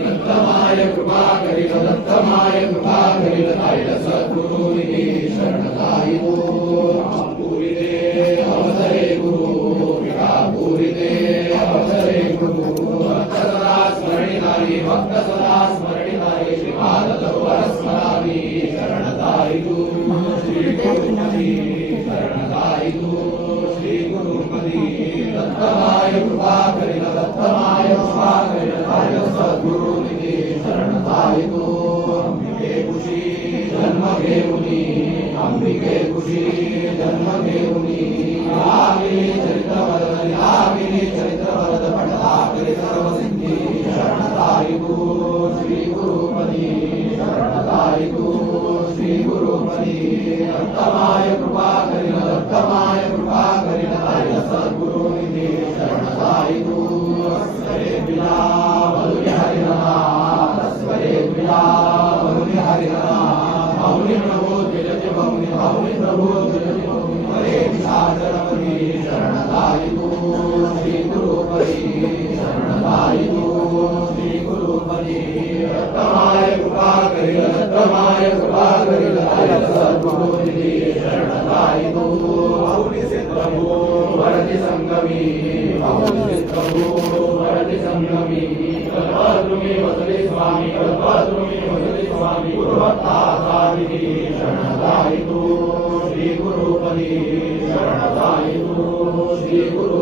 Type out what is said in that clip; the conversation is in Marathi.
दत्तमाय कृपा करील दत्तमाय कृपा करील ताईला सद्गुरुनी शरणताई पुरी दे अवतरे गुरु विका पुरी दे अवतरे गुरु भक्त सदा स्मरणिताई भक्त सदा स्मरणिताई श्रीपाद तरुवर स्मरामी शरणताई श्री गुरुपदी शरणताई श्री गुरुपदी दत्तमाय कृपा करील दत्तमाय कृपा करील ताईला सद्गुरुनी शरणताई अंबिके कुशी जन्म घेऊनी अंबिके कुशी जन्म घेऊनी आगिनी चरित्र वरद पटला करी सर्व सिद्धी शरणताई श्री गुरुपदी शरणताई श्री गुरुपदी दत्तमाय कृपा करील दत्तमाय कृपा करील ताईला सद्गुरुनी शरणताई तस्वरे बिना बलुनि हरिनाम तस्वरे बिना बलुनि हरिनाम भावनि प्रभो विजय भावनि प्रभो विजय हरे विशालपति शरणताई श्री गुरुपदी शरणताई श्री गुरुपदी दत्तमाय कृपा करील दत्तमाय कृपा करील ताईला सद्गुरुनी शरणताई भावनि प्रभो वरति संगमी भावनि प्रभो वरति संगमी कल्पद्रुमे वसले स्वामी कल्पद्रुमे वसले स्वामी गुरुभक्ता स्वामिनी शरणताई श्री गुरुपदी शरणताई श्री गुरु